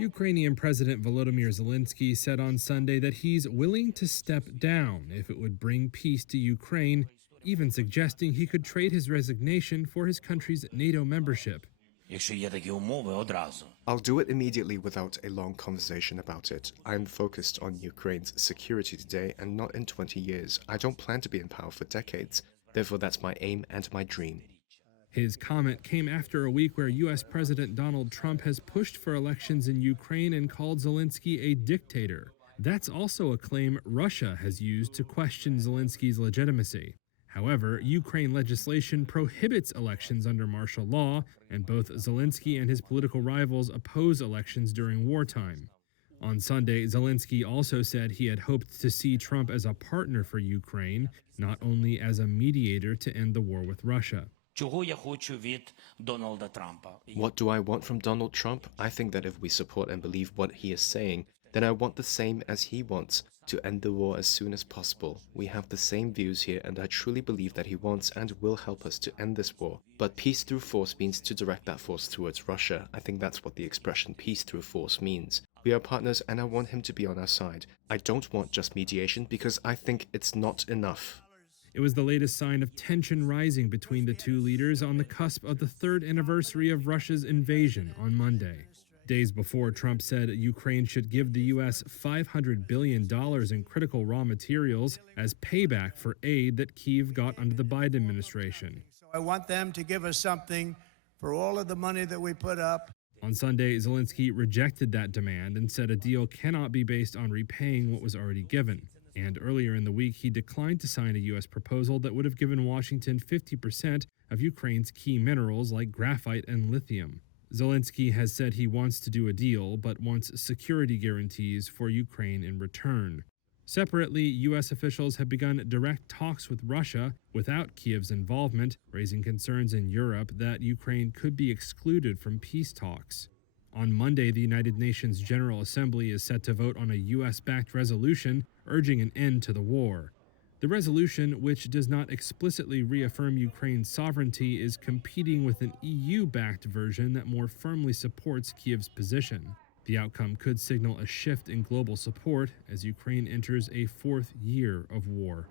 Ukrainian President Volodymyr Zelensky said on Sunday that he's willing to step down if it would bring peace to Ukraine, even suggesting he could trade his resignation for his country's NATO membership. I'll do it immediately without a long conversation about it. I'm focused on Ukraine's security today and not in 20 years. I don't plan to be in power for decades. Therefore, that's my aim and my dream. His comment came after a week where U.S. President Donald Trump has pushed for elections in Ukraine and called Zelensky a dictator. That's also a claim Russia has used to question Zelensky's legitimacy. However, Ukraine legislation prohibits elections under martial law, and both Zelensky and his political rivals oppose elections during wartime. On Sunday, Zelensky also said he had hoped to see Trump as a partner for Ukraine, not only as a mediator to end the war with Russia. What do I want from Donald Trump? I think that if we support and believe what he is saying, then I want the same as he wants, to end the war as soon as possible. We have the same views here, and I truly believe that he wants and will help us to end this war. But peace through force means to direct that force towards Russia. I think that's what the expression peace through force means. We are partners and I want him to be on our side. I don't want just mediation because I think it's not enough. It was the latest sign of tension rising between the two leaders on the cusp of the third anniversary of Russia's invasion on Monday. Days before, Trump said Ukraine should give the U.S. $500 billion in critical raw materials as payback for aid that Kyiv got under the Biden administration. So I want them to give us something for all of the money that we put up. On Sunday, Zelensky rejected that demand and said a deal cannot be based on repaying what was already given. And earlier in the week, he declined to sign a U.S. proposal that would have given Washington 50% of Ukraine's key minerals like graphite and lithium. Zelensky has said he wants to do a deal, but wants security guarantees for Ukraine in return. Separately, U.S. officials have begun direct talks with Russia without Kyiv's involvement, raising concerns in Europe that Ukraine could be excluded from peace talks. On Monday, the United Nations General Assembly is set to vote on a U.S.-backed resolution urging an end to the war. The resolution, which does not explicitly reaffirm Ukraine's sovereignty, is competing with an EU-backed version that more firmly supports Kyiv's position. The outcome could signal a shift in global support as Ukraine enters a fourth year of war.